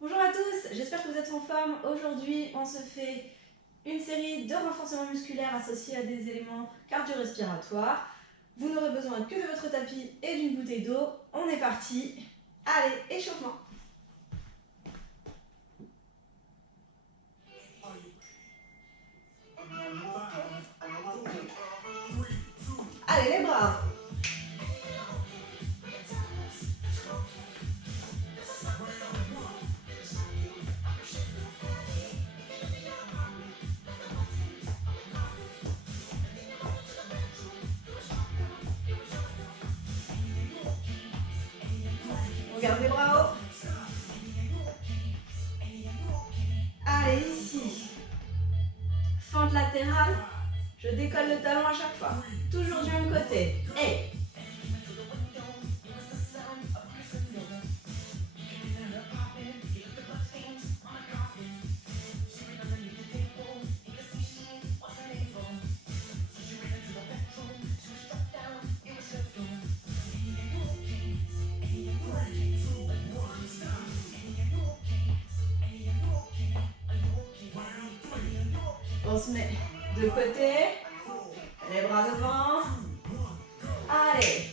Bonjour à tous, j'espère que vous êtes en forme. Aujourd'hui, on se fait une série de renforcements musculaires associés à des éléments cardio-respiratoires. Vous n'aurez besoin que de votre tapis et d'une bouteille d'eau. On est parti. Allez, échauffement. Allez, les bras. On garde les bras hauts. Allez, ici. Fente latérale. Je décolle le talon à chaque fois. Toujours du même côté. Et on se met de côté, les bras devant. Allez.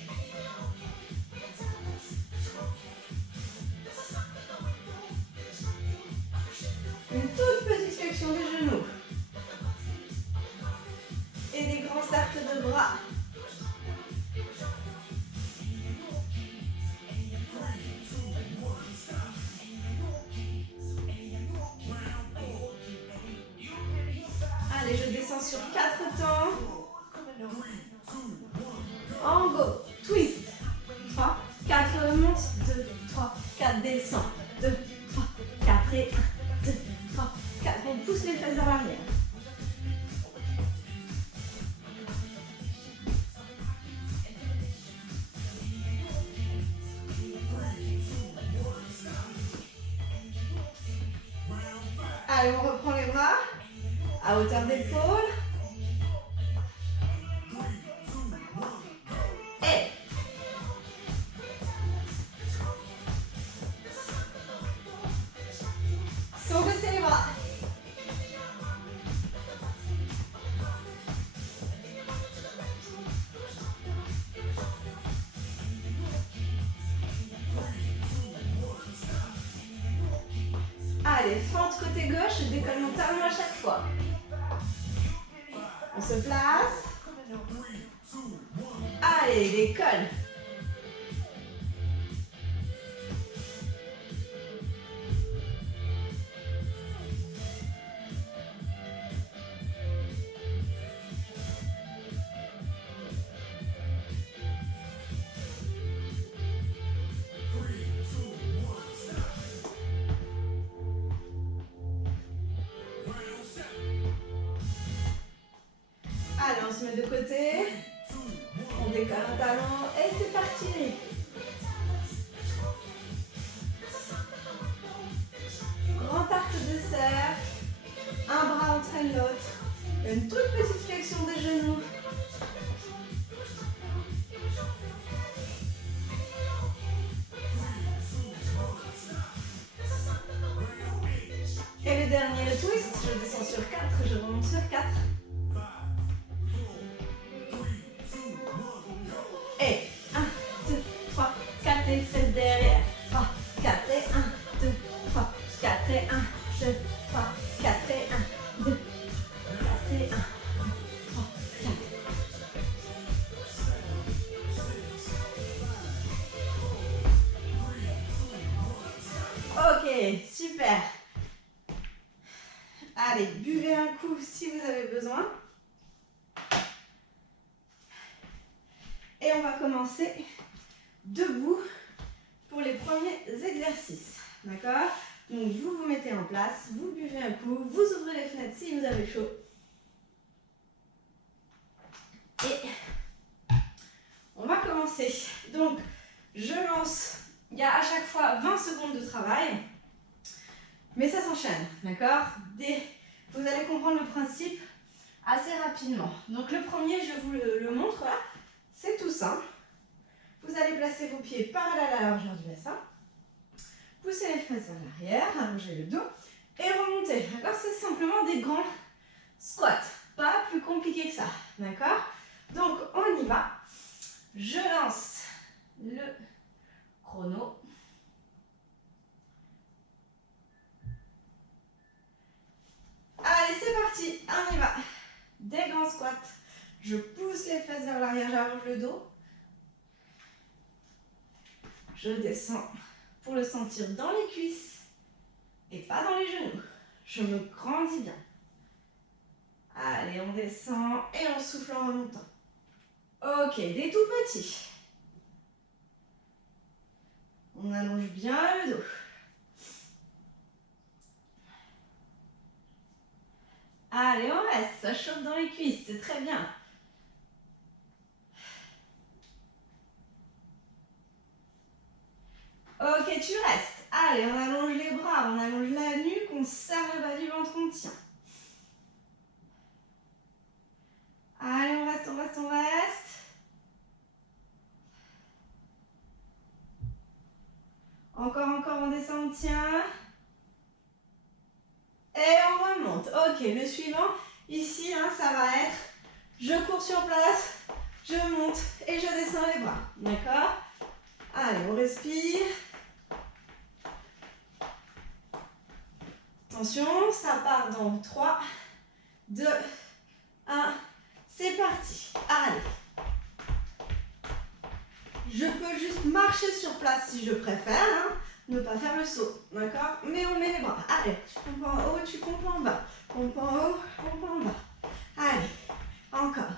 Une toute petite flexion des genoux. Et des grands cercles de bras. Allez, je descends sur 4 temps. En go, twist. 3, 4, monte. 2, 3, 4, descend. 2, 3, 4 et 1, 2, 3, 4. On pousse les fesses vers l'arrière. Allez, on reprend les bras à hauteur d'épaule. Et sans baisser les bras. Allez, fente côté gauche, je décolle mon talon à chaque fois. On se place. Allez, décolle. Allez, on se met de côté. On décolle un talon et c'est parti. Grand arc de cercle. Un bras entraîne l'autre. Une toute petite flexion des genoux. Et le dernier, le twist. Je descends sur 4, je remonte sur 4. Et 1, 2, 3, 4 et fesses derrière. 3, 4 et 1, 2, 3, 4 et 1, 2, 3, 4 et 1, 2, 4 et 1, 3, 4. Ok, super. Allez, buvez un coup si vous avez besoin. Et on va commencer debout pour les premiers exercices. D'accord? Donc vous vous mettez en place, vous buvez un coup, vous ouvrez les fenêtres si vous avez chaud. Et on va commencer. Donc je lance, il y a à chaque fois 20 secondes de travail, mais ça s'enchaîne. D'accord? Vous allez comprendre le principe assez rapidement. Donc le premier, je vous le montre là. C'est tout simple. Vous allez placer vos pieds parallèles à la largeur du bassin. poussez les fesses vers l'arrière, allongez le dos et remontez. D'accord? C'est simplement des grands squats. Pas plus compliqué que ça. D'accord? Donc, on y va. Je lance le chrono. Allez, c'est parti. On y va. Des grands squats. Je pousse les fesses vers l'arrière, j'allonge le dos. Je descends pour le sentir dans les cuisses et pas dans les genoux. Je me grandis bien. Allez, on descend et on souffle en remontant. Ok, des tout petits. On allonge bien le dos. Allez, on reste. Ça chauffe dans les cuisses, c'est très bien. Ok, tu restes. Allez, on allonge les bras, on allonge la nuque, on serre le bas du ventre, on tient. Allez, on reste, on reste, on reste. Encore, encore, on descend, on tient. Et on remonte. Ok, le suivant, ici, hein, ça va être, je cours sur place, je monte et je descends les bras. D'accord? Allez, on respire. Attention, ça part dans 3, 2, 1. C'est parti. Allez. Je peux juste marcher sur place si je préfère, hein, ne pas faire le saut, d'accord? Mais on met les bras. Allez, tu pompes en haut, tu pompes en bas. Pompe en haut, pompe en bas. Allez, encore.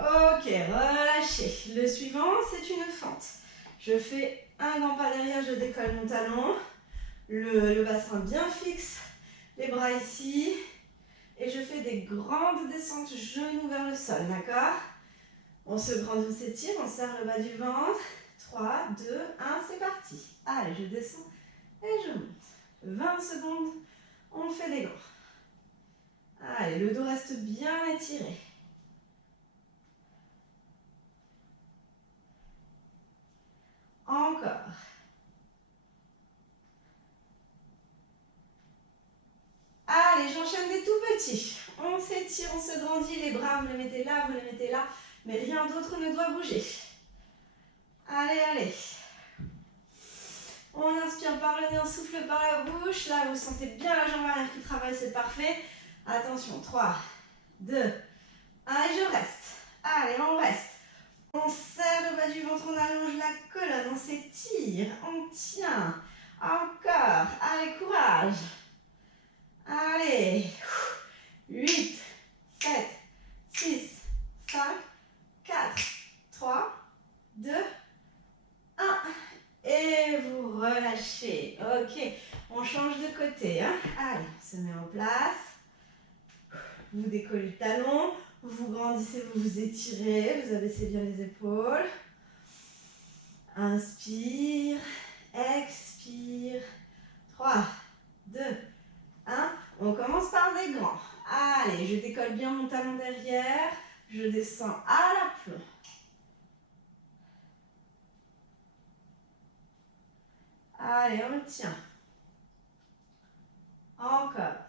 Ok, relâchez. Le suivant, c'est une fente. Je fais un grand pas derrière, je décolle mon talon. Le bassin bien fixe. Les bras ici. Et je fais des grandes descentes genoux vers le sol, d'accord? On se grandit, on s'étire, on serre le bas du ventre. 3, 2, 1, c'est parti. Allez, je descends et je monte. 20 secondes, on fait des grands. Allez, le dos reste bien étiré. Encore. Allez, j'enchaîne des tout petits. On s'étire, on se grandit, les bras, vous les mettez là, vous les mettez là, mais rien d'autre ne doit bouger. Allez, allez. On inspire par le nez, on souffle par la bouche. Là, vous sentez bien la jambe arrière qui travaille, c'est parfait. Attention, 3, 2, 1, et je reste. Allez, on reste. On serre le bas du ventre, on allonge la colonne, on s'étire, on tient. Encore. Allez, courage. Allez. 8, 7, 6, 5, 4, 3, 2, 1. Et vous relâchez. Ok, on change de côté. Hein. Allez, on se met en place. Vous décollez le talon. Vous grandissez, vous vous étirez. Vous abaissez bien les épaules. Inspire. Expire. 3, 2, 1. On commence par des grands. Allez, je décolle bien mon talon derrière. Je descends à l'aplomb. Allez, on tient. Encore.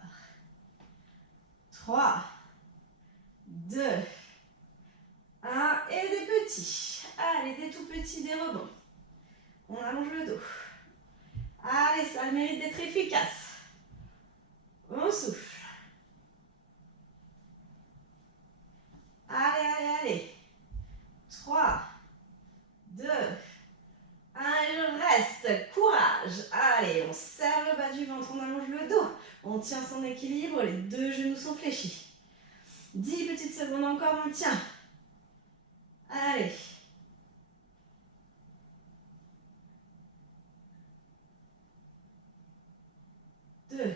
3, 2, 1. Et des petits. Allez, des tout petits, des rebonds. On allonge le dos. Allez, ça mérite d'être efficace. On souffle. Allez, allez, allez. 3, 2, 1, et je reste. Courage. Allez, on serre le bas du ventre, on allonge le dos. On tient son équilibre, les deux genoux sont fléchis. 10 petites secondes encore, on tient. Allez. Deux,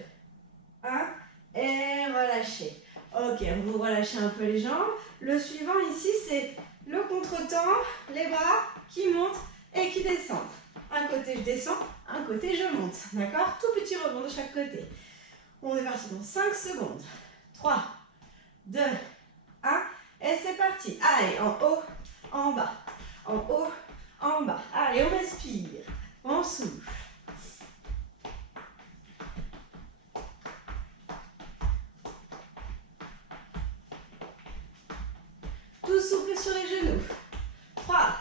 1, et relâchez. Ok, vous relâchez un peu les jambes. Le suivant ici, c'est le contretemps, les bras qui montent et qui descendent. Un côté je descends, un côté je monte. D'accord? Tout petit rebond de chaque côté. On est parti dans 5 secondes. 3, 2, 1, et c'est parti. Allez, en haut, en bas, en haut, en bas. Allez, on respire, on souffle. Tout souple sur les genoux. 3,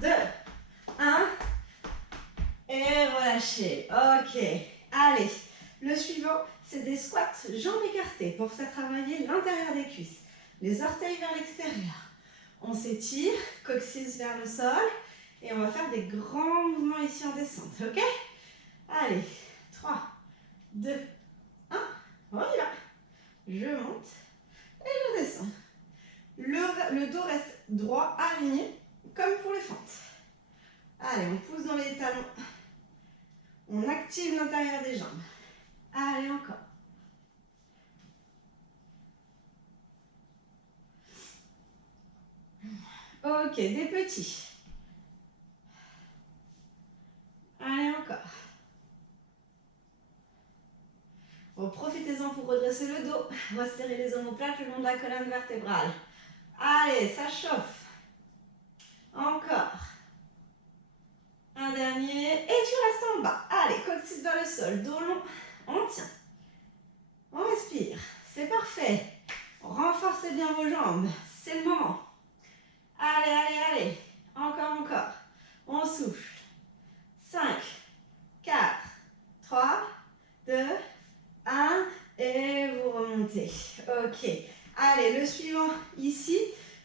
2, 1. Et relâchez. Ok. Allez. Le suivant, c'est des squats jambes écartées pour faire travailler l'intérieur des cuisses. Les orteils vers l'extérieur. On s'étire, coccyx vers le sol. Et on va faire des grands mouvements ici en descente. Ok? Allez. 3, 2, 1. On y va. Je monte et je descends. Le dos reste droit, aligné, comme pour les fentes. Allez, on pousse dans les talons. On active l'intérieur des jambes. Allez, encore. Ok, des petits. Allez, encore. Bon, profitez-en pour redresser le dos. Resserrer les omoplates le long de la colonne vertébrale. Allez, ça chauffe. Encore. Un dernier. Et tu restes en bas. Allez, coccyx vers le sol. Dos long. On tient. On respire. C'est parfait. Renforcez bien vos jambes. C'est le moment. Allez, allez, allez. Encore, encore. On souffle. 5, 4, 3, 2, 1. Et vous remontez. Ok. Allez, le suivant ici.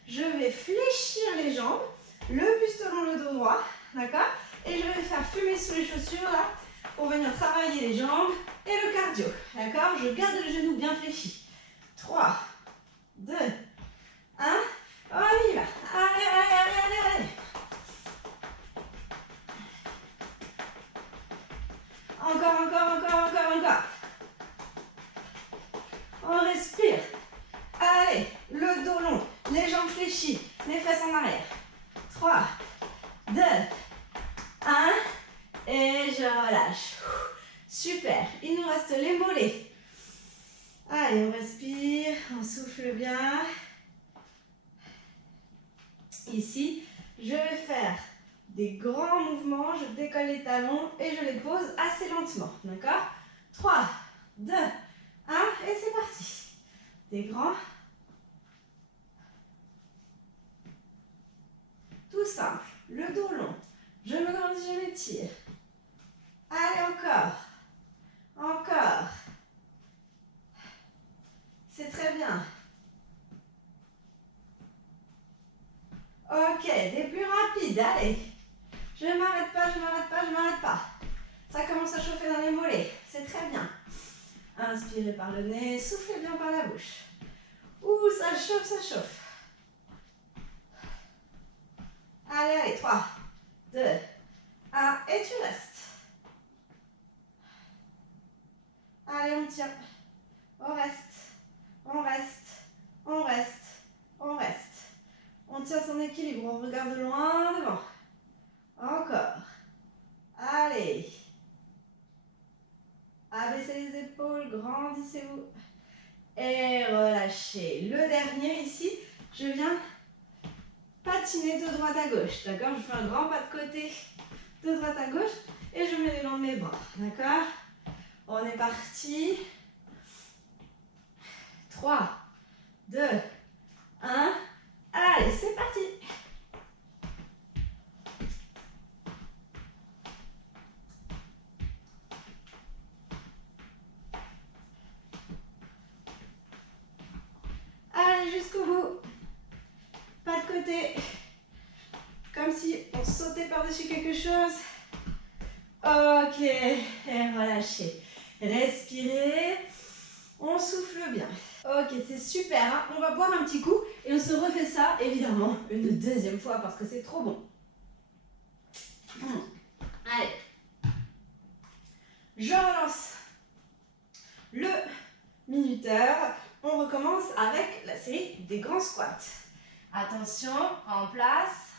Je vais fléchir les jambes. Le buste long, le dos droit. D'accord? Et je vais faire fumer sous les chaussures là. Pour venir travailler les jambes et le cardio. D'accord? Je garde le genou bien fléchi. 3, 2, 1. On y va. Allez, allez, allez, allez, allez. Encore, encore, encore, encore, encore. On respire. Allez, le dos long, les jambes fléchies, les fesses en arrière. 3, 2, 1. Et je relâche. Super. Il nous reste les mollets. Allez, on respire, on souffle bien. Ici, je vais faire des grands mouvements. Je décolle les talons et je les pose assez lentement. D'accord? 3, 2, 1 et c'est parti. Des grands. Tout simple. Le dos long. Je me grandis, je m'étire. Allez, encore. Encore. C'est très bien. Ok, des plus rapides. Allez. Je ne m'arrête pas, je ne m'arrête pas, je ne m'arrête pas. Ça commence à chauffer dans les mollets. C'est très bien. Inspirez par le nez, soufflez bien par la bouche. Ouh, ça chauffe, ça chauffe. Allez, allez, 3, 2, 1, et tu restes. Allez, on tient. On reste, on reste, on reste, on reste. On tient son équilibre, on regarde loin devant. Encore. Allez. Abaissez les épaules, grandissez-vous. Et relâchez. Le dernier ici, je viens patiner de droite à gauche. D'accord? Je fais un grand pas de côté de droite à gauche et je mets les longs de mes bras. D'accord? On est parti. 3, 2, 1. Allez, c'est parti. Allez, jusqu'au bout. Pas de côté. Comme si on sautait par-dessus quelque chose. Ok. Et relâchez. Respirez. On souffle bien. Ok, c'est super. Hein, on va boire un petit coup et on se refait ça, évidemment, une deuxième fois parce que c'est trop bon. Allez. Je relance le minuteur. On recommence avec la série des grands squats. Attention, en place.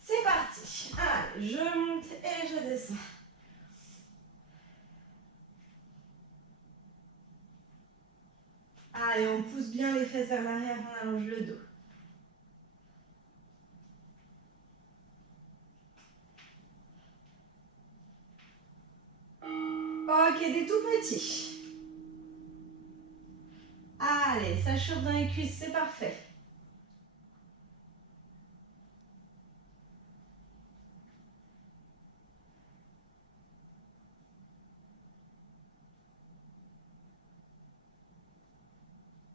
C'est parti. Allez, je monte et je descends. Allez, on pousse bien les fesses vers l'arrière, on allonge le dos. Ok, des tout petits. Allez, ça chauffe dans les cuisses, c'est parfait.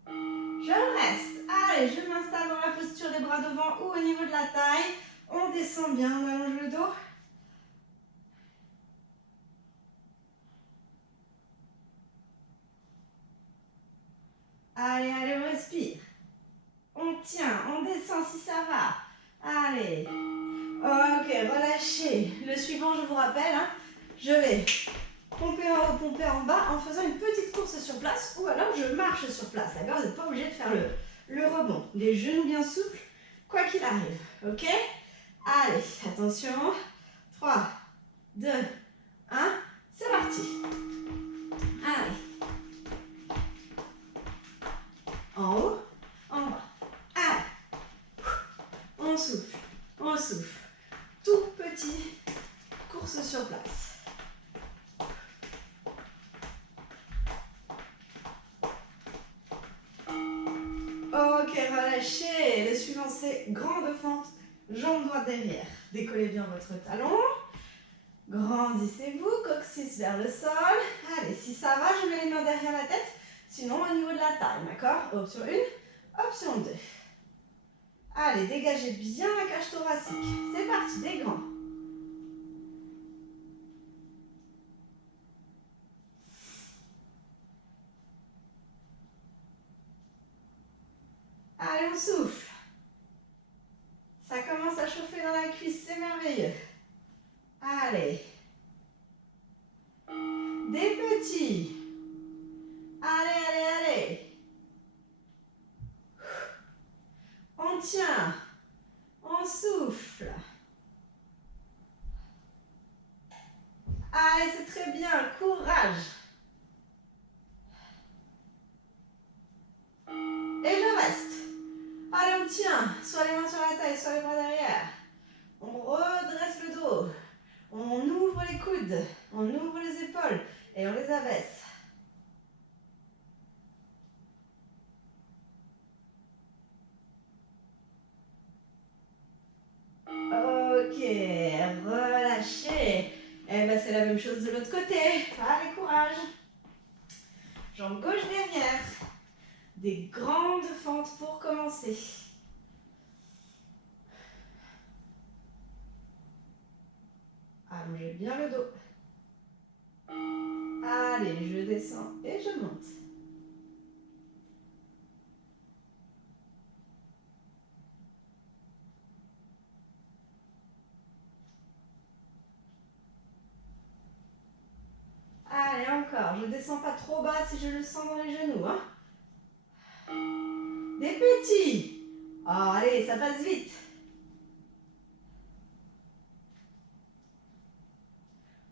Je reste. Allez, je m'installe dans la posture des bras devant ou au niveau de la taille. On descend bien, on allonge le dos. Allez, allez, on respire. On tient, on descend si ça va. Allez. Ok, relâchez. Le suivant, je vous rappelle, hein, je vais pomper en haut, pomper en bas en faisant une petite course sur place ou alors je marche sur place, d'accord? Vous n'êtes pas obligé de faire le rebond. Les genoux bien souples, quoi qu'il arrive, ok? Allez, attention. 3, 2, 1, c'est parti. Allez. En haut, en bas. Allez. On souffle, on souffle. Tout petit, course sur place. Ok, relâchez. Le suivant, c'est grande fente, jambe droite derrière. Décollez bien votre talon. Grandissez-vous, coccyx vers le sol. Allez, si ça va, je mets les mains derrière la tête. Sinon, au niveau de la taille, d'accord? Option 1, option 2. Allez, dégagez bien la cage thoracique. C'est parti, des grands. Allez, on souffle. Ça commence à chauffer dans la cuisse, c'est merveilleux. Allez. Des petits. Allez, allez, allez. On tient. On souffle. Allez, c'est très bien. Courage. Et je reste. Allez, on tient. Soit les mains sur la taille, soit les bras derrière. On redresse le dos. On ouvre les coudes. On ouvre les épaules. Et on les abaisse. Ok, relâchez. Et ben c'est la même chose de l'autre côté. Allez, courage. Jambe gauche derrière. Des grandes fentes pour commencer. Allongez bien le dos. Allez, je descends et je monte. Allez, encore. Je ne descends pas trop bas si je le sens dans les genoux. Hein. Des petits. Oh, allez, ça passe vite.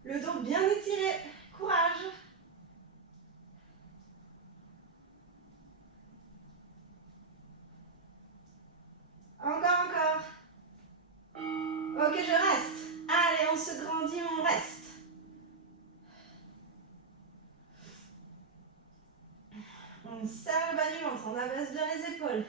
Le dos bien étiré. Courage. Encore, encore. Ok, je reste. Allez, on se grandit, on reste. On serre le bas du ventre, on abaisse bien les épaules.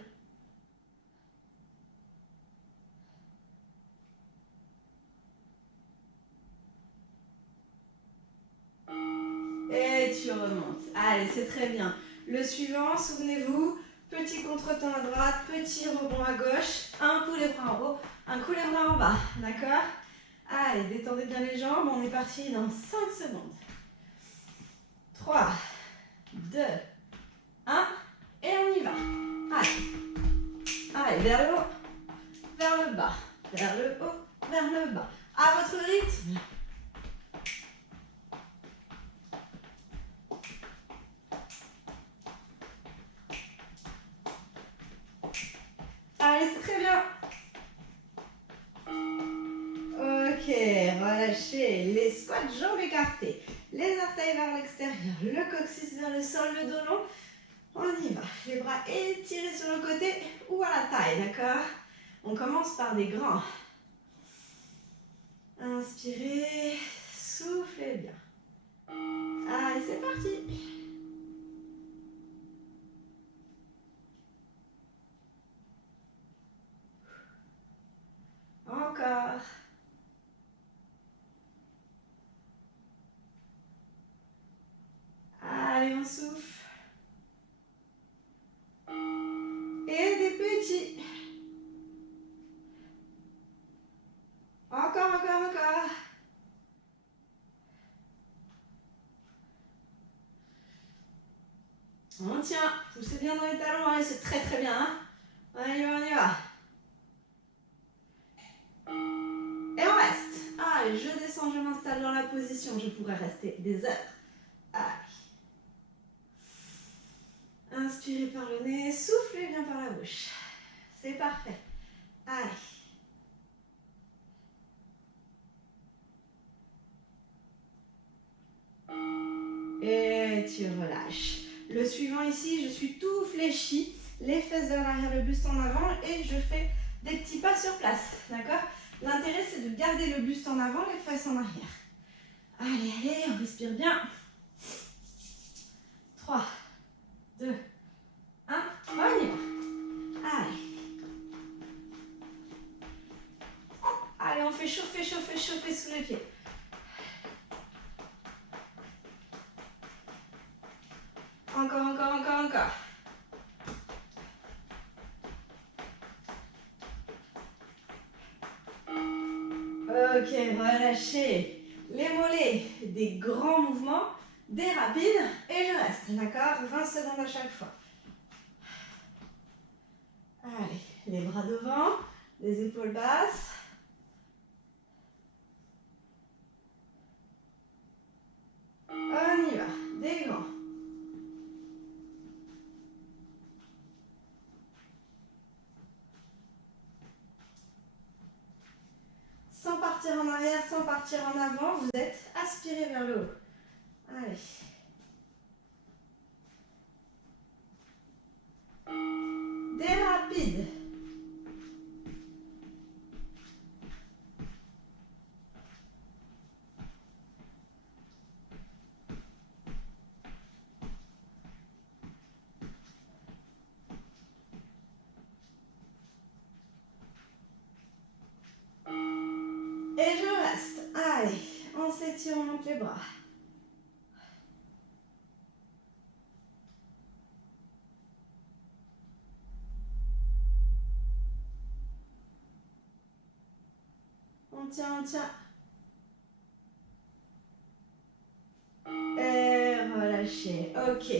Et tu remontes. Allez, c'est très bien. Le suivant, souvenez-vous, petit contretemps à droite, petit rebond à gauche, un coup les bras en haut, un coup les bras en bas. D'accord? Allez, détendez bien les jambes. On est parti dans 5 secondes. 3, 2, 1. Et on y va. Allez. Allez, vers le haut, vers le bas, vers le haut, vers le bas. À votre rythme. Allez, c'est très bien. Ok, relâchez les squats, jambes écartées. Les orteils vers l'extérieur, le coccyx vers le sol, le dos long. On y va. Les bras étirés sur le côté ou à la taille, d'accord? On commence par des grands. Inspirez, soufflez bien. Allez, c'est parti. Encore. Allez, on souffle. Et des petits. Encore, encore, encore. On tient. Poussez bien dans les talons. Allez, c'est très très bien. Hein, on y va, on y va. Et on reste. Allez, je descends, je m'installe dans la position. Je pourrais rester des heures. Allez. Inspirez par le nez, soufflez bien par la bouche. C'est parfait. Allez. Et tu relâches. Le suivant ici, je suis tout fléchi, les fesses vers l'arrière, le buste en avant et je fais des petits pas sur place. D'accord? L'intérêt, c'est de garder le buste en avant, les fesses en arrière. Allez, allez, on respire bien. 3, 2, 1, on y va. Allez. Allez, on fait chauffer, chauffer, chauffer sous les pieds. Encore, encore, encore, encore. Ok, relâchez les mollets, des grands mouvements, des rapides, et je reste, d'accord? 20 secondes à chaque fois. Allez, les bras devant, les épaules basses. On y va, des grands. Sans partir en arrière, sans partir en avant, vous êtes aspiré vers le haut. Allez. Des rapides. Et je reste. Allez, on s'étire, on monte les bras. On tient, on tient. Et relâchez. Ok.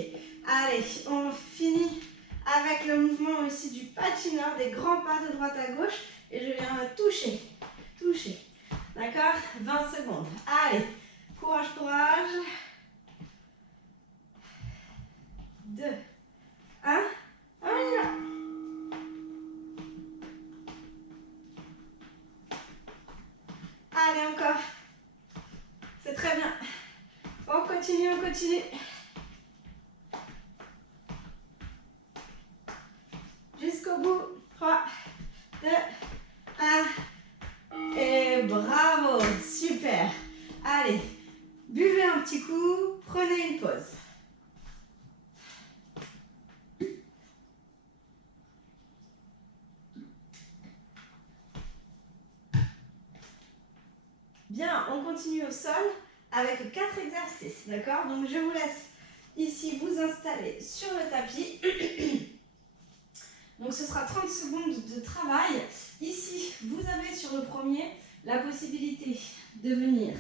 Allez, on finit avec le mouvement aussi du patineur, des grands pas de droite à gauche. Et je viens toucher, toucher. D'accord? 20 secondes. Allez, courage, courage. 2, 1. On y va. Allez, encore. C'est très bien. On continue, on continue. Jusqu'au bout. 3, 2, 1. Et bravo. Super. Allez, buvez un petit coup. Prenez une pause. Bien, on continue au sol avec 4 exercices, d'accord? Donc je vous laisse ici vous installer sur le tapis. Donc ce sera 30 secondes de travail. Ici, vous avez sur le premier la possibilité de venir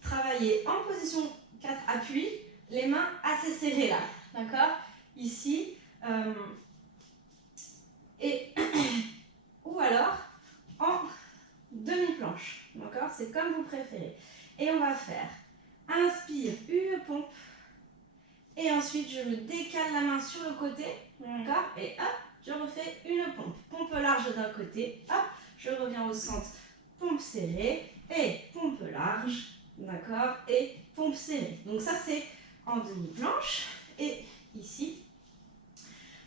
travailler en position 4 appuis, les mains assez serrées là, d'accord? Ici, ou alors en demi-planche, d'accord? C'est comme vous préférez. Et on va faire, inspire, une pompe, et ensuite je me décale la main sur le côté, d'accord? Et hop, je refais une pompe. Pompe large d'un côté, hop, je reviens au centre, pompe serrée, et pompe large, d'accord? Et pompe serrée. Donc ça c'est en demi-planche, et ici,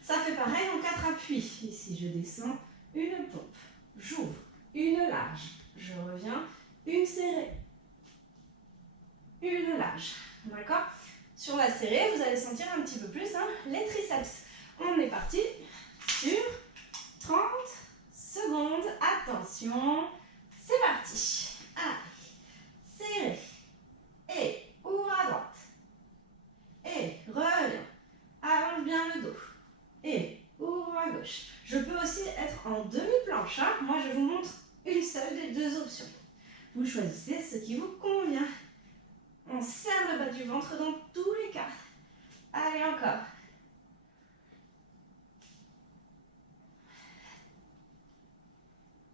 ça fait pareil en 4 appuis. Ici je descends, une pompe, j'ouvre, une large, je reviens, une serrée, une large, va serrer, vous allez sentir un petit peu plus hein, les triceps. On est parti sur 30 secondes. Attention, c'est parti. Allez, serrez. Et ouvre à droite. Et reviens. Allonge bien le dos. Et ouvre à gauche. Je peux aussi être en demi-planche. Hein. Moi, je vous montre une seule des deux options. Vous choisissez ce qui vous convient. On serre le bas du ventre dans tous les cas. Allez, encore.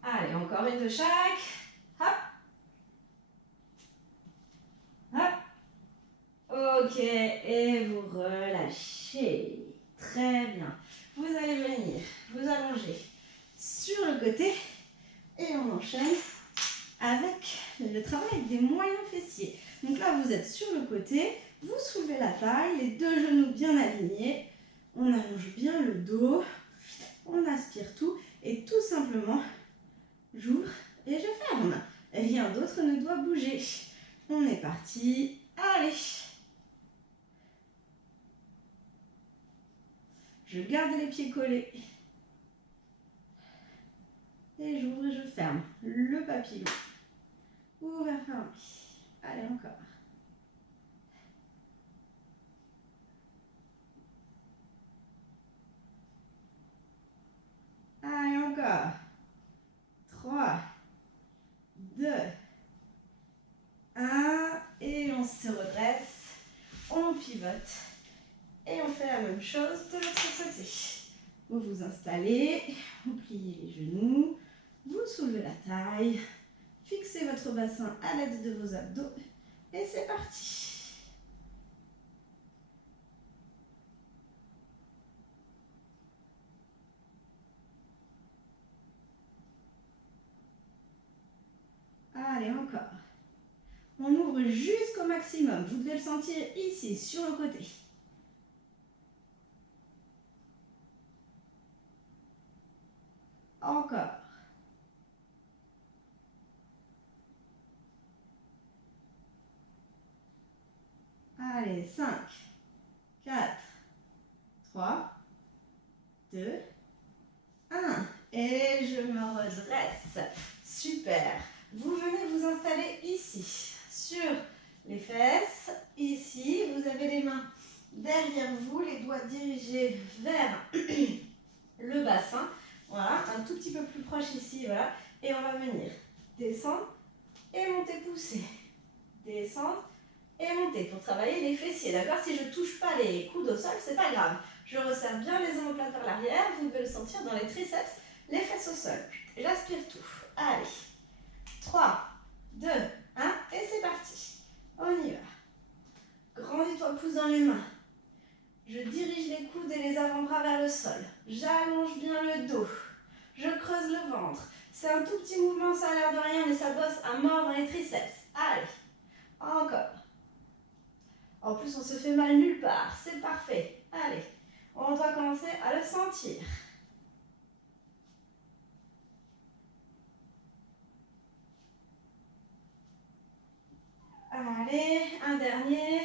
Allez, encore une de chaque. Hop. Hop. Ok, et vous relâchez. Très bien. Vous allez venir vous allonger sur le côté et on enchaîne avec le travail des moyens fessiers. Donc là, vous êtes sur le côté, vous soulevez la taille, les deux genoux bien alignés, on allonge bien le dos, on aspire tout et tout simplement, j'ouvre et je ferme. Rien d'autre ne doit bouger. On est parti, allez. Je garde les pieds collés. Et j'ouvre et je ferme le papillon. Ouvert, fermé. Allez, encore. Allez, encore. 3, 2, 1. Et on se redresse. On pivote. Et on fait la même chose de l'autre côté. Vous vous installez, vous pliez les genoux, vous soulevez la taille, fixez votre bassin à l'aide de vos abdos et c'est parti. Allez, encore. On ouvre jusqu'au maximum. Vous devez le sentir ici, sur le côté. Encore. Allez, 5, 4, 3, 2, 1. Et je me redresse. Super. Vous venez vous installer ici, sur les fesses. Ici, vous avez les mains derrière vous, les doigts dirigés vers le bassin. Voilà, un tout petit peu plus proche ici, voilà. Et on va venir descendre et monter, pousser. Descendre et monter pour travailler les fessiers, d'accord? Si je ne touche pas les coudes au sol, c'est pas grave. Je resserre bien les omoplates vers l'arrière. Vous devez le sentir dans les triceps, les fesses au sol. J'aspire tout. Allez. 3, 2, 1, et c'est parti. On y va. Grandis-toi, pouce dans les mains. Je dirige les coudes et les avant-bras vers le sol. J'allonge bien le dos. Je creuse le ventre. C'est un tout petit mouvement, ça a l'air de rien, mais ça bosse à mort dans les triceps. Allez, encore. En plus, on se fait mal nulle part. C'est parfait. Allez, on doit commencer à le sentir. Allez, un dernier.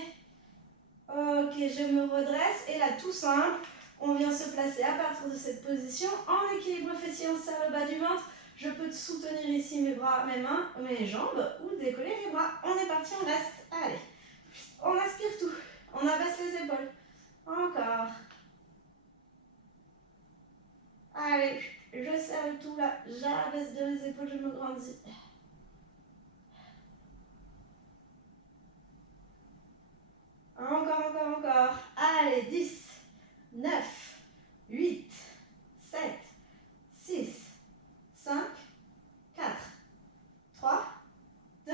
Ok, je me redresse. Et là, tout simple, on vient se placer à partir de cette position. En équilibre fessier, on serre le bas du ventre. Je peux soutenir ici mes bras, mes mains, mes jambes ou décoller les bras. On est parti, on reste. Allez, on aspire tout. On abaisse les épaules. Encore. Allez, je serre le tout là. J'abaisse de mes épaules, je me grandis. Encore. Allez, 10, 9, 8, 7, 6, 5, 4, 3, 2,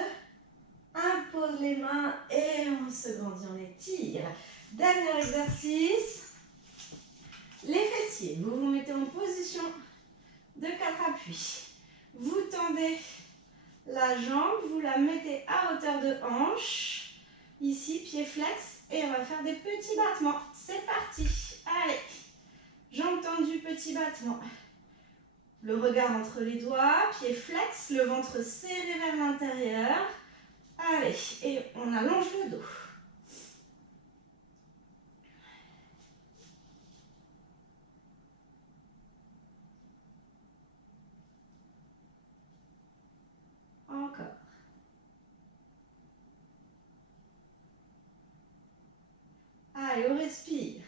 1. Pose les mains et on se grandit, on étire. Dernier exercice. Les fessiers. Vous vous mettez en position de 4 appuis. Vous tendez la jambe, vous la mettez à hauteur de hanche. Ici, pied flex. Et on va faire des petits battements. C'est parti. Allez. Jambes tendues, petit battement. Le regard entre les doigts, pied flex, le ventre serré vers l'intérieur. Allez, et on allonge le dos. Allez, on respire.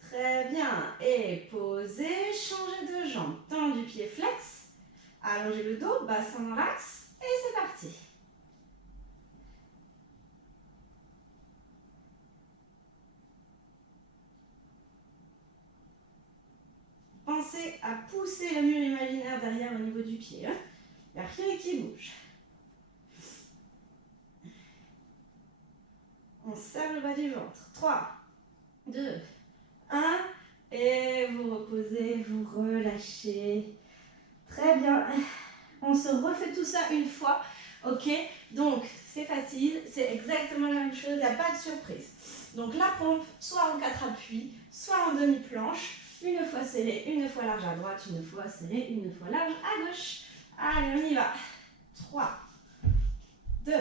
Très bien. Et posez, changez de jambe. Tendu pied flex. Allongez le dos, bassin dans l'axe. Et c'est parti. Pensez à pousser le mur imaginaire derrière au niveau du pied. Hein. Il n'y a rien qui bouge. On serre le bas du ventre. 3, 2, 1. Et vous reposez, vous relâchez. Très bien. On se refait tout ça une fois. Ok? Donc, c'est facile. C'est exactement la même chose. Il n'y a pas de surprise. Donc, la pompe, soit en 4 appuis, soit en demi-planche. Une fois serrée, une fois large à droite, une fois serrée, une fois large à gauche. Allez, on y va. 3, 2,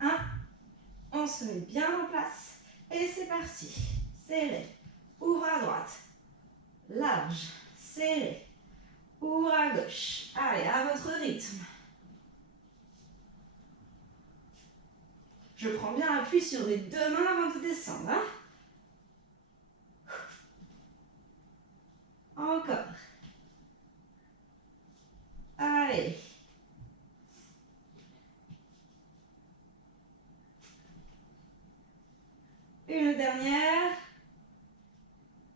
1. On se met bien en place. Et c'est parti. Serré. Ouvre à droite. Large. Serré. Ouvre à gauche. Allez, à votre rythme. Je prends bien appui sur les deux mains avant de descendre. Hein? Encore. Allez. Une dernière.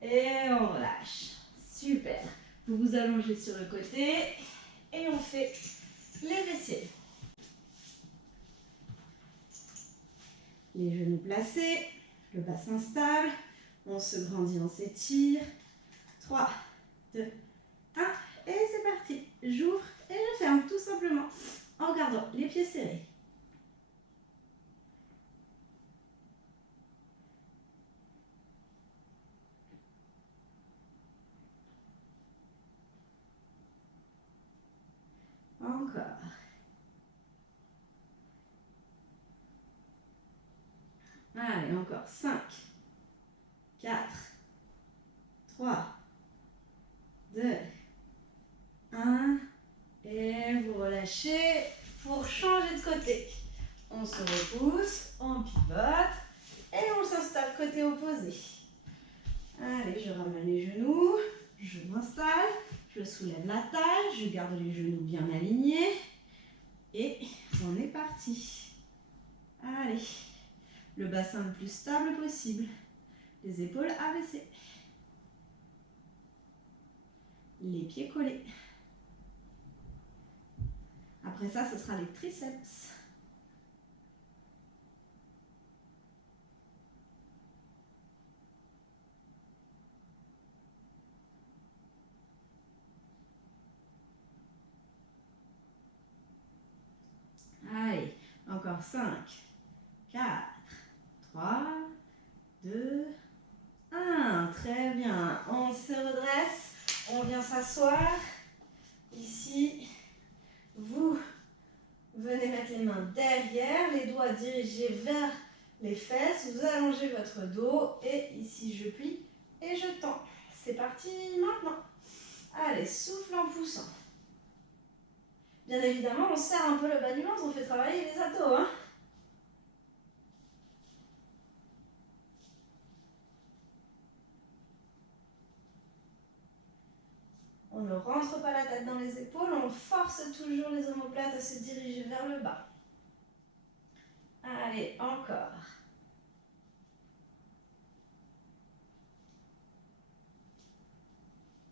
Et on relâche. Super. Vous vous allongez sur le côté. Et on fait les fessiers. Les genoux placés. Le bassin stable. On se grandit, on s'étire. 3, 2, 1. Et c'est parti. J'ouvre et je ferme tout simplement en gardant les pieds serrés. Encore. Allez, encore. 5, 4, 3, 2, 1. Et vous relâchez pour changer de côté. On se repousse, on pivote et on s'installe côté opposé. Allez, je ramène les genoux, je m'installe, je soulève la taille, je garde les genoux bien alignés et on est parti. Allez, le bassin le plus stable possible, les épaules abaissées, les pieds collés. Après ça, ce sera les triceps. Allez, encore 5, 4, 3, 2, 1. Très bien. On se redresse. On vient s'asseoir. Ici, vous venez mettre les mains derrière, les doigts dirigés vers les fesses. Vous allongez votre dos et ici, je plie et je tends. C'est parti maintenant. Allez, souffle en poussant. Bien évidemment, on serre un peu le bas du ventre, on fait travailler les abdos. Hein. On ne rentre pas la tête dans les épaules, on force toujours les omoplates à se diriger vers le bas. Allez, encore.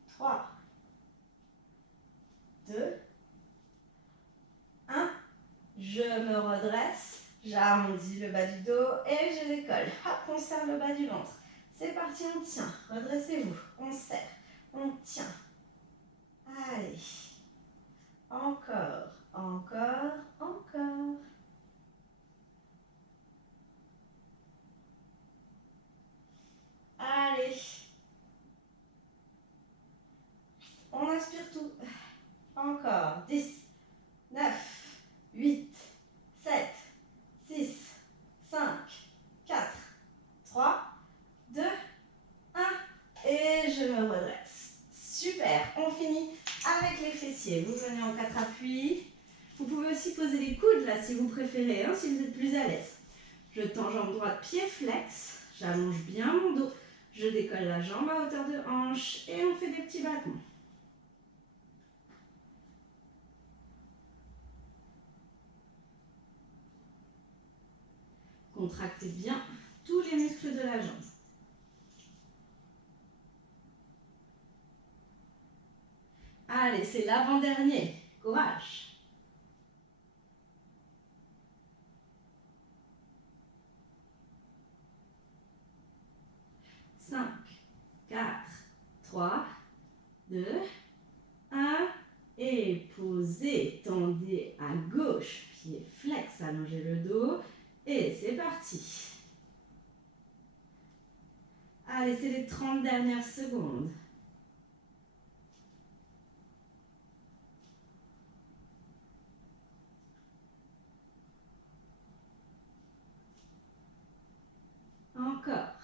3, 2, 1. Je me redresse, j'arrondis le bas du dos et je décolle. Hop, on serre le bas du ventre. C'est parti, on tient. Redressez-vous. On serre, on tient. Allez. Encore, encore, encore. Allez. On inspire tout. Encore. 10, 9, 8, 7, 6, 5, 4, 3, 2, 1. Et je me redresse. Super. On finit avec les fessiers. Vous venez en 4 appuis. Vous pouvez aussi poser les coudes là si vous préférez, hein, si vous êtes plus à l'aise. Je tends jambe droite, pied flex. J'allonge bien mon dos. Je décolle la jambe à hauteur de hanche et on fait des petits battements. Contractez bien tous les muscles de la jambe. Allez, c'est l'avant-dernier. Courage. 5, 4, 3, 2, 1. Et posez, tendez à gauche, pied flex, allongez le dos. Et c'est parti. Allez, c'est les 30 dernières secondes. Encore.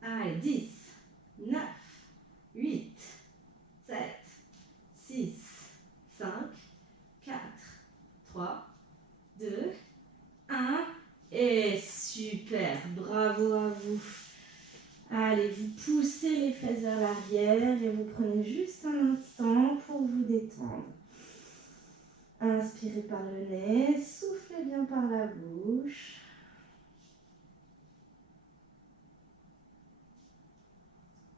Allez, 10, 9, 8, 7, 6, 5, 4, 3, 2, 1. Et super, bravo à vous. Allez, vous poussez les fesses vers l'arrière et vous prenez juste un instant pour vous détendre. Inspirez par le nez, soufflez bien par la bouche.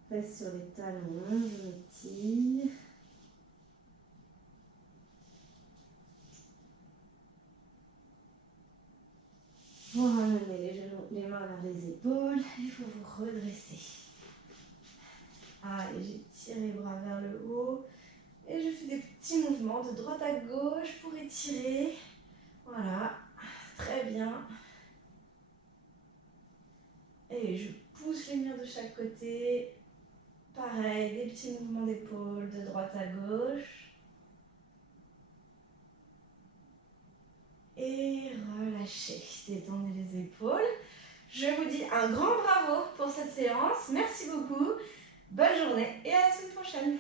Fesses sur les talons, je m'étire. Vous ramenez les mains vers les épaules et vous vous redressez. Allez, j'étire les bras vers le haut et je fais des petits mouvements de droite à gauche pour étirer. Voilà, très bien. Et je pousse les murs de chaque côté. Pareil, des petits mouvements d'épaule de droite à gauche. Et relâchez, détendez les épaules. Je vous dis un grand bravo pour cette séance. Merci beaucoup. Bonne journée et à la semaine prochaine.